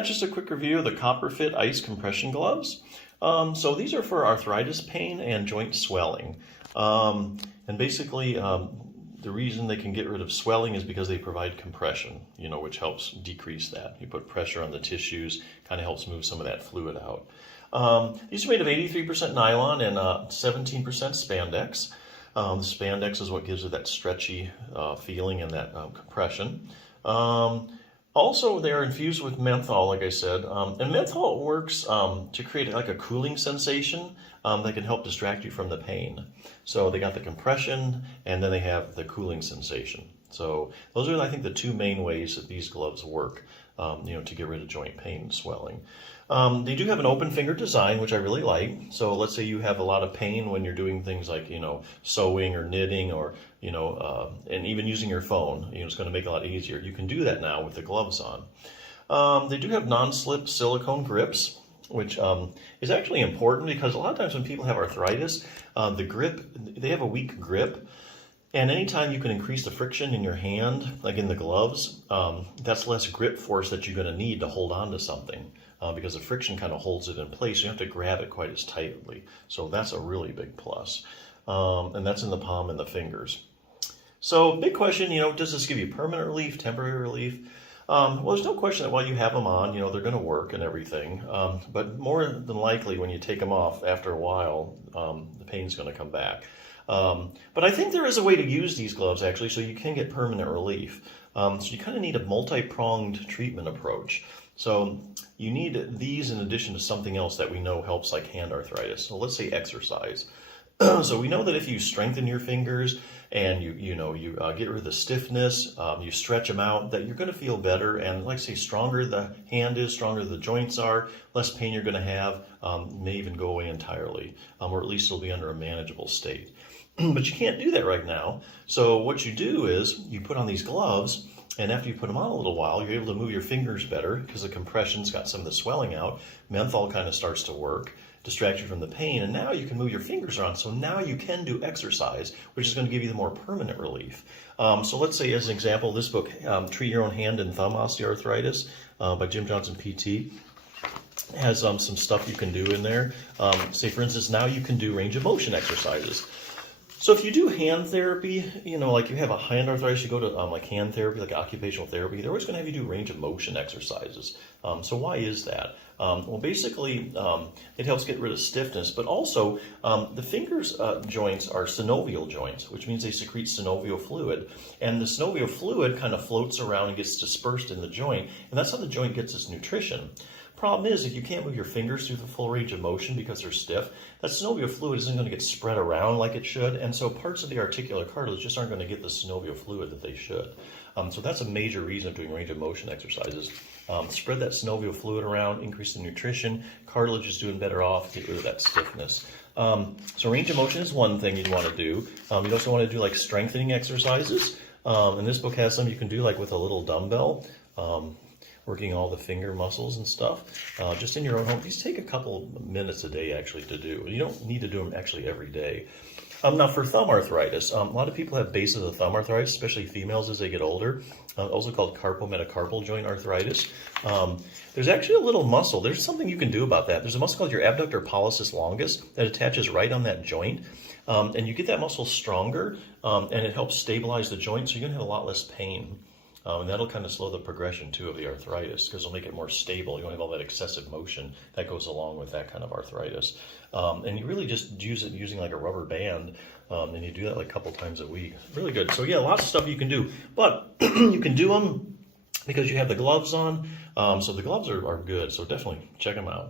Yeah, just a quick review of the Copper Fit Ice Compression Gloves. So these are for arthritis pain and joint swelling. And basically, the reason they can get rid of swelling is because they provide compression, which helps decrease that. You put pressure on the tissues, kind of helps move some of that fluid out. These are made of 83% nylon and 17% spandex. The spandex is what gives it that stretchy feeling and that compression. Also, they're infused with menthol, like I said, and menthol works to create like a cooling sensation that can help distract you from the pain. So they got the compression, and then they have the cooling sensation. So those are, I think, the two main ways that these gloves work, to get rid of joint pain and swelling. They do have an open finger design, which I really like. So let's say you have a lot of pain when you're doing things like, sewing or knitting or, and even using your phone, it's going to make it a lot easier. You can do that now with the gloves on. They do have non-slip silicone grips, which is actually important because a lot of times when people have arthritis, the grip, they have a weak grip. And anytime you can increase the friction in your hand, like in the gloves, that's less grip force that you're going to need to hold on to something because the friction kind of holds it in place. You don't have to grab it quite as tightly. So that's a really big plus. And that's in the palm and the fingers. So big question, does this give you permanent relief, temporary relief? Well, there's no question that while you have them on, they're going to work and everything. But more than likely, when you take them off after a while, the pain's going to come back. But I think there is a way to use these gloves, actually, so you can get permanent relief. So you kind of need a multi-pronged treatment approach. So you need these in addition to something else that we know helps, like hand arthritis. So let's say exercise. So we know that if you strengthen your fingers and you get rid of the stiffness, you stretch them out, that you're going to feel better. And like I say, stronger the hand is, stronger the joints are, less pain you're going to have, may even go away entirely, or at least it'll be under a manageable state. But you can't do that right now. So what you do is you put on these gloves, and after you put them on a little while, you're able to move your fingers better because the compression's got some of the swelling out. Menthol kind of starts to work, distract you from the pain, and now you can move your fingers around. So now you can do exercise, which is going to give you the more permanent relief. So let's say, as an example, this book, Treat Your Own Hand and Thumb Osteoarthritis by Jim Johnson, PT, has some stuff you can do in there. Say, for instance, now you can do range of motion exercises. So if you do hand therapy, like you have a hand arthritis, you go to like hand therapy, like occupational therapy, they're always going to have you do range of motion exercises. So why is that? Well, basically, it helps get rid of stiffness, but also the fingers joints are synovial joints, which means they secrete synovial fluid. And the synovial fluid kind of floats around and gets dispersed in the joint, and that's how the joint gets its nutrition. Problem is, if you can't move your fingers through the full range of motion because they're stiff, that synovial fluid isn't going to get spread around like it should, and so parts of the articular cartilage just aren't going to get the synovial fluid that they should. So that's a major reason of doing range of motion exercises. Spread that synovial fluid around, increase the nutrition, cartilage is doing better off, get rid of that stiffness. So range of motion is one thing you'd want to do. You'd also want to do like strengthening exercises, and this book has some you can do like with a little dumbbell. Working all the finger muscles and stuff, just in your own home. These take a couple minutes a day actually to do. You don't need to do them actually every day. Now for thumb arthritis, a lot of people have base of the thumb arthritis, especially females as they get older, also called carpometacarpal joint arthritis. There's actually a little muscle. There's something you can do about that. There's a muscle called your abductor pollicis longus that attaches right on that joint. And you get that muscle stronger, and it helps stabilize the joint, so you're going to have a lot less pain. And that'll kind of slow the progression, too, of the arthritis because it'll make it more stable. You won't have all that excessive motion that goes along with that kind of arthritis. And you really just use it using like a rubber band, and you do that like a couple times a week. Really good. So, yeah, lots of stuff you can do. But you can do them because you have the gloves on. So the gloves are good. So definitely check them out.